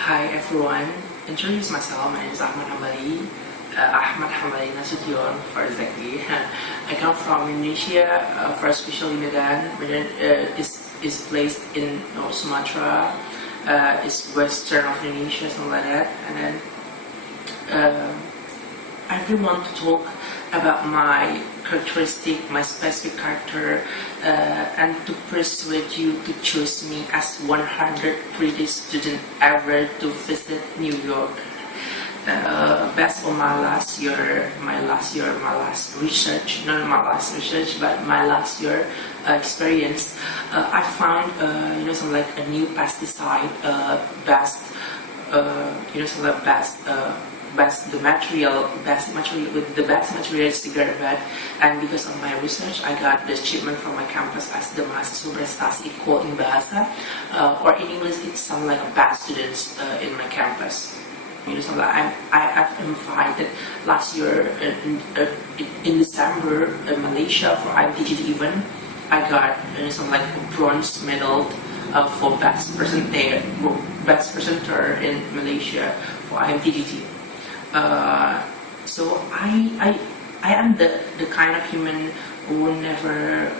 Hi everyone, introduce myself. My name is Balie Achmad for exactly. I come from Indonesia, for especially Medan. Medan is placed in North Sumatra. It's western of Indonesia, something like that. And then I really want to talk about my characteristic, my specific character, and to persuade you to choose me as 100 prettiest student ever to visit New York. Based on my last research, not my last research, but my last year experience, I found some like a new pesticide, basic material with the best material cigarette butt. And because of my research, I got the achievement from my campus as the mahasiswa prestasi equal in bahasa, or in English it's some like a best students in my campus. I've invited last year in December in Malaysia for IMTGT event. I got some like a bronze medal for best presenter in Malaysia for IMTGT. So I am the kind of human who will never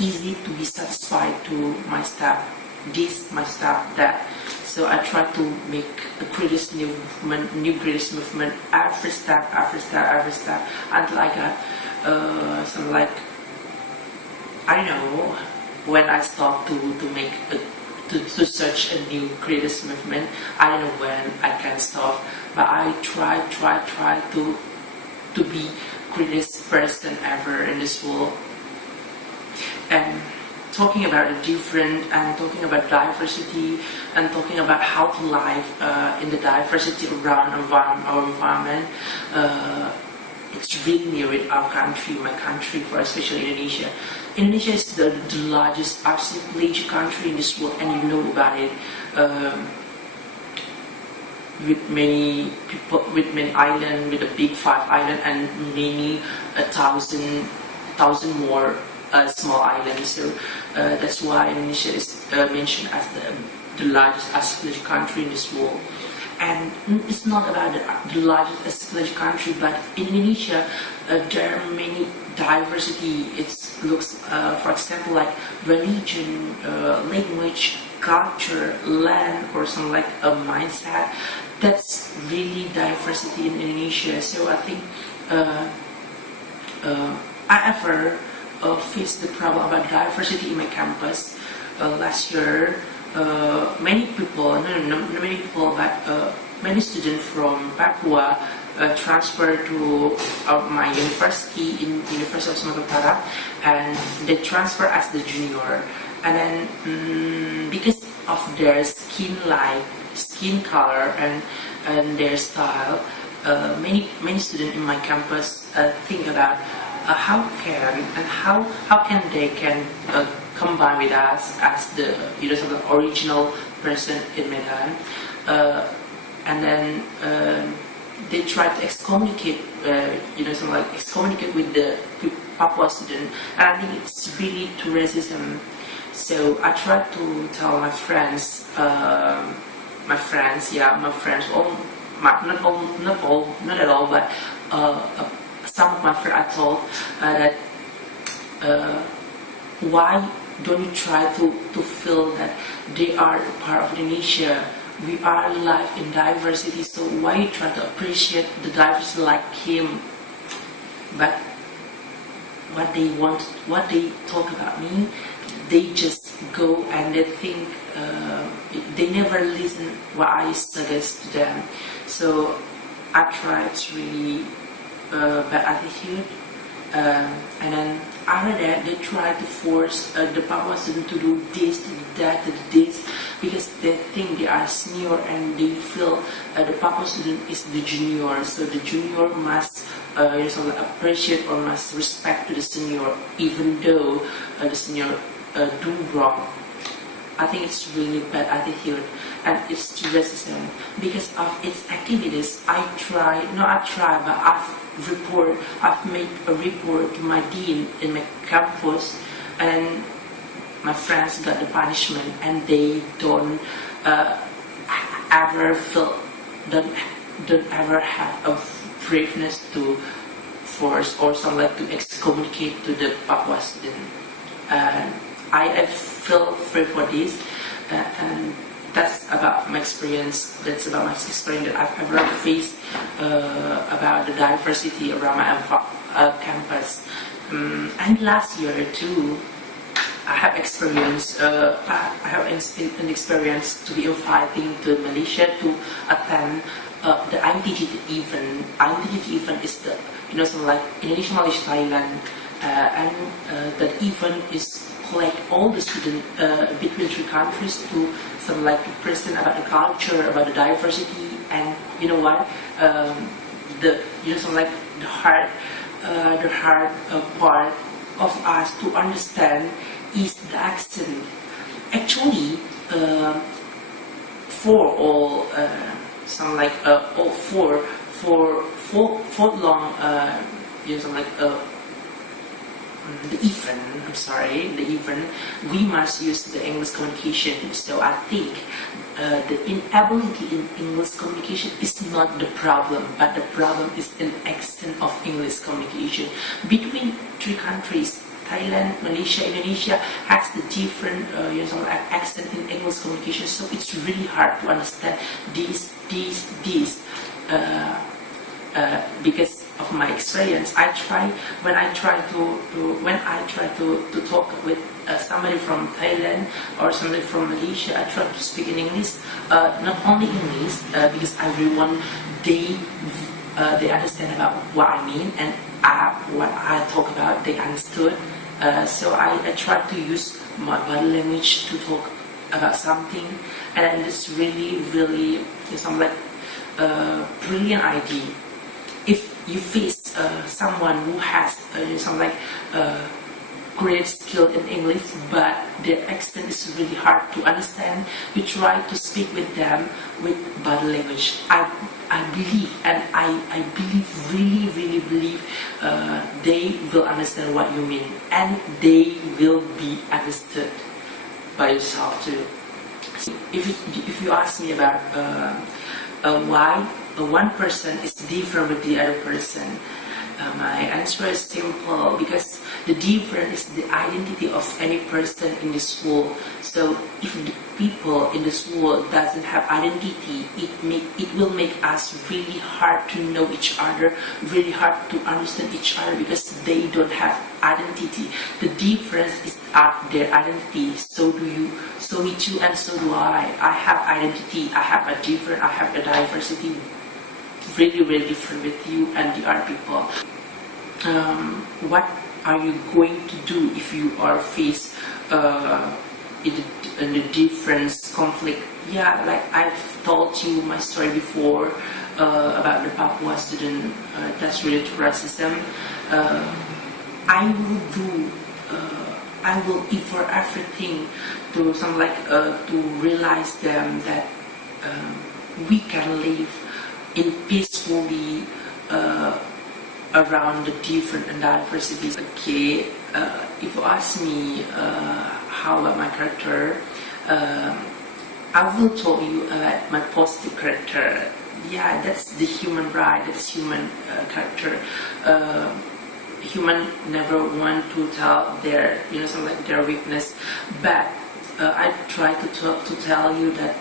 easy to be satisfied to my step this, my step that. So I try to make the greatest new movement every step until I got I don't know when I stop to make to search a new greatest movement. I don't know when I can stop, but I try to be greatest person ever in this world. And talking about the different, and talking about diversity, and talking about how to live in the diversity around our environment, it's really near it, our country, my country, for especially Indonesia. Indonesia is the largest archipelagic country in this world, and you know about it. With many people, with many islands, with a big 5 islands, and many thousand more small islands. So that's why Indonesia is mentioned as the largest archipelagic country in this world. And it's not about the largest archipelagic country, but in Indonesia there are many diversity. It looks, for example, like religion, language, culture, land, or some like a mindset. That's really diversity in Indonesia. So I think I ever faced the problem about diversity in my campus. Last year, many students from Papua transferred to my university in University of Sumatera, and they transfer as the junior. And then because of their skin color and their style, many students in my campus think about how can they combine with us as the original person in Medan, and then they try to excommunicate with the Papua student, and I think it's really to racism. So I try to tell my friends, not at all, but some of my friends I told that why don't you try to feel that they are a part of Indonesia? We are alive in diversity, so why you try to appreciate the diversity like him? But what they talk about me, they just go and they think, they never listen what I suggest to them. So I try to really bad attitude, and then after that they try to force the Papua student to do this, to do that, to do this, because they think they are senior and they feel the Papua student is the junior, so the junior must appreciate or must respect to the senior, even though the senior do wrong. I think it's really bad attitude, and it's racism. Because of its activities, I've made a report to my dean in my campus, and my friends got the punishment, and they don't ever feel, don't ever have a braveness to force or some like to excommunicate to the Papua student. I feel free for this, and that's about my experience. That's about my experience that I've ever faced about the diversity around my campus. And last year too, I have experienced. I have an experience to be inviting to Malaysia to attend the IMTG event. IMTG event is the some like Indonesia, Malaysia, Thailand, and that event is collect all the students between three countries to some like to present about the culture, about the diversity, and you know what, the some like the hard part of us to understand is the accent. Actually, for all some like all for long some like the event, I'm sorry, the event, we must use the English communication. So I think the inability in English communication is not the problem, but the problem is an accent of English communication. Between three countries, Thailand, Malaysia, Indonesia, has the different accent in English communication. So it's really hard to understand this. Because of my experience, when I try to talk with somebody from Thailand or somebody from Malaysia, I try to speak in English, not only English, because I really want they understand about what I mean, and what I talk about they understood. So I try to use my body language to talk about something, and it's really some like brilliant idea. If you face someone who has some like great skill in English, but their accent is really hard to understand, you try to speak with them with body language. I believe, and I really believe they will understand what you mean, and they will be understood by yourself too. So if you ask me about why one person is different with the other person, my answer is simple, because the difference is the identity of any person in this world. So if the people in this world doesn't have identity, it will make us really hard to know each other, really hard to understand each other, because they don't have identity. The difference is their identity. So do you, so with you, and so do I. I have identity, I have a diversity, really different with you and the other people. What are you going to do if you are faced in a difference conflict? Yeah, like I've told you my story before about the Papua student that's related to racism. I will effort everything to to realize them that we can live in peacefully around the different and diversities. Okay, if you ask me how about my character, I will tell you about my positive character. Yeah, that's the human right, that's human character. Human never want to tell their their weakness, but I try to tell you that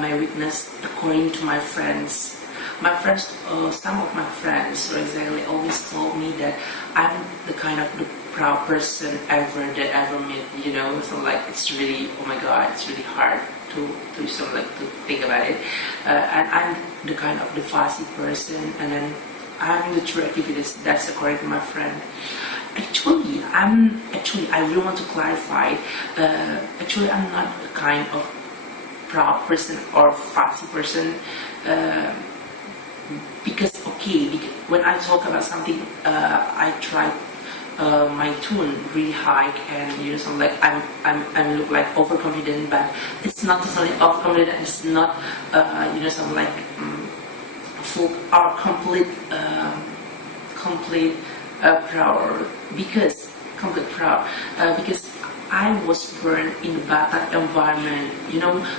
my weakness according to my friends. My friends, some of my friends, for example, always told me that I'm the kind of the proud person ever met. So like it's really, oh my God, it's really hard to think about it. And I'm the kind of the fussy person, and then I'm the true activist. That's according to my friend. Actually, I really want to clarify. Actually, I'm not the kind of proud person or fussy person. Because when I talk about something, I try my tone really high, and I'm look like overconfident, but it's not totally overconfident. It's not full or complete proud, because I was born in the Batak environment.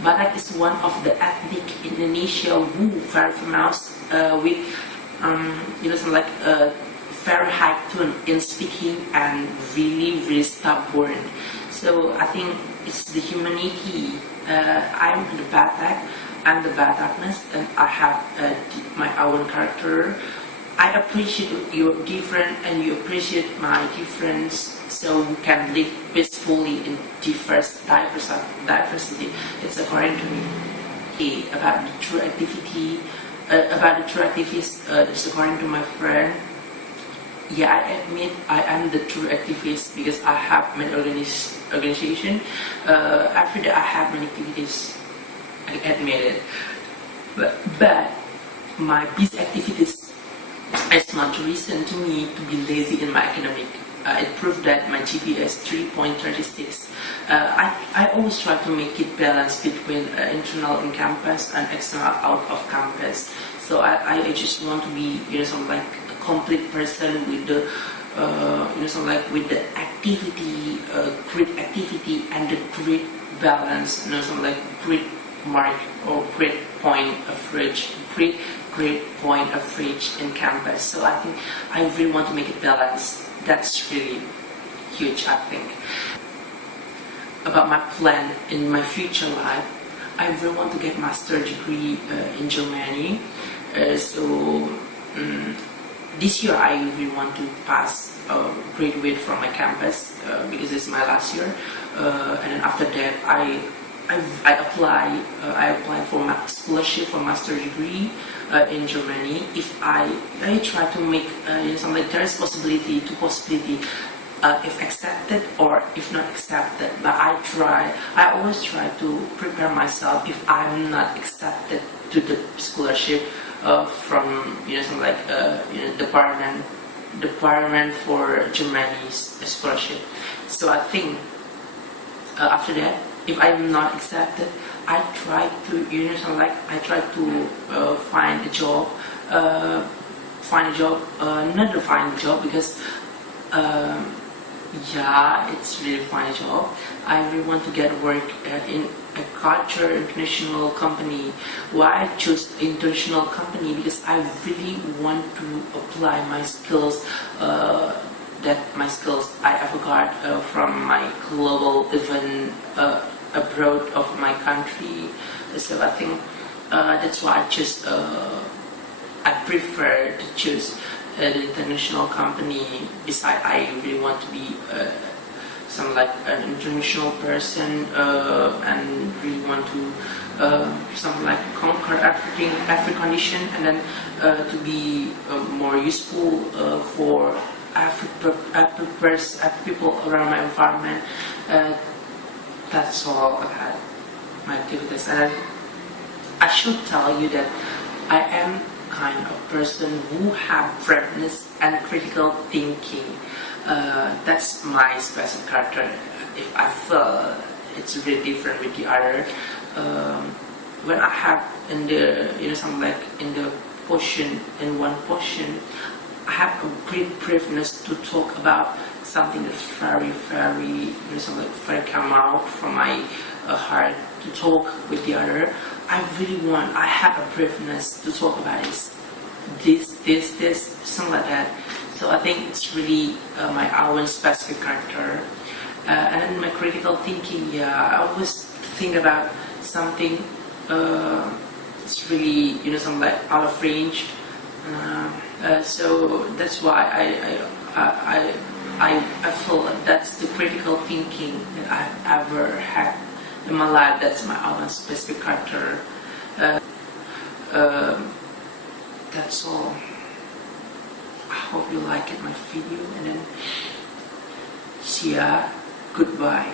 Batak is one of the ethnic in Indonesia who very famous with some like very high tone in speaking and really stubborn. So I think it's the humanity. I'm the Batak, I'm the Batakness, and I have my own character. I appreciate your different and you appreciate my difference, so we can live peacefully in diversity. It's according to me. About the true activity, it's according to my friend. Yeah, I admit I am the true activist because I have many organization. Every day I have many activities. I admit it. But my peace activities is not reason to me to be lazy in my academic. It proved that my GPA is 3.36. I always try to make it balance between internal in campus and external out of campus. So I just want to be some like a complete person with the some like with the activity, great activity and the great balance. Some like great mark or great point of reach, great point of reach in campus. So I think I really want to make it balance. That's really huge, I think. About my plan in my future life, I really want to get master degree in Germany. This year I really want to pass graduate from my campus because it's my last year, and then after that I apply for my scholarship for master degree in Germany. If I try to make something, there is possibility if accepted or if not accepted, but I always try to prepare myself if I'm not accepted to the scholarship from something like department for Germany's scholarship. So I think after that, if I'm not accepted, I try to find a job, not to find a job because yeah, it's really find a job. I really want to get work in a culture international company. Why I choose international company? Because I really want to apply my skills. My skills I have got from my global event abroad of my country. So I think that's why I prefer to choose an international company. Besides, I really want to be some like an international person and really want to some like conquer every condition, and then to be more useful for every people around my environment. That's all about my activities. And I should tell you that I am kind of person who have braveness and critical thinking. That's my special character. If I feel it's really different with the other, when I have in the some like in the one portion, I have a great braveness to talk about something that's very something very come out from my heart to talk with the other. I have a braveness to talk about this, something like that. So I think it's really my own specific character. And then my critical thinking, yeah, I always think about something it's really something like out of range. So that's why I feel that's the critical thinking that I've ever had in my life. That's my own specific character. That's all. I hope you like it, my video, and then see ya. Goodbye.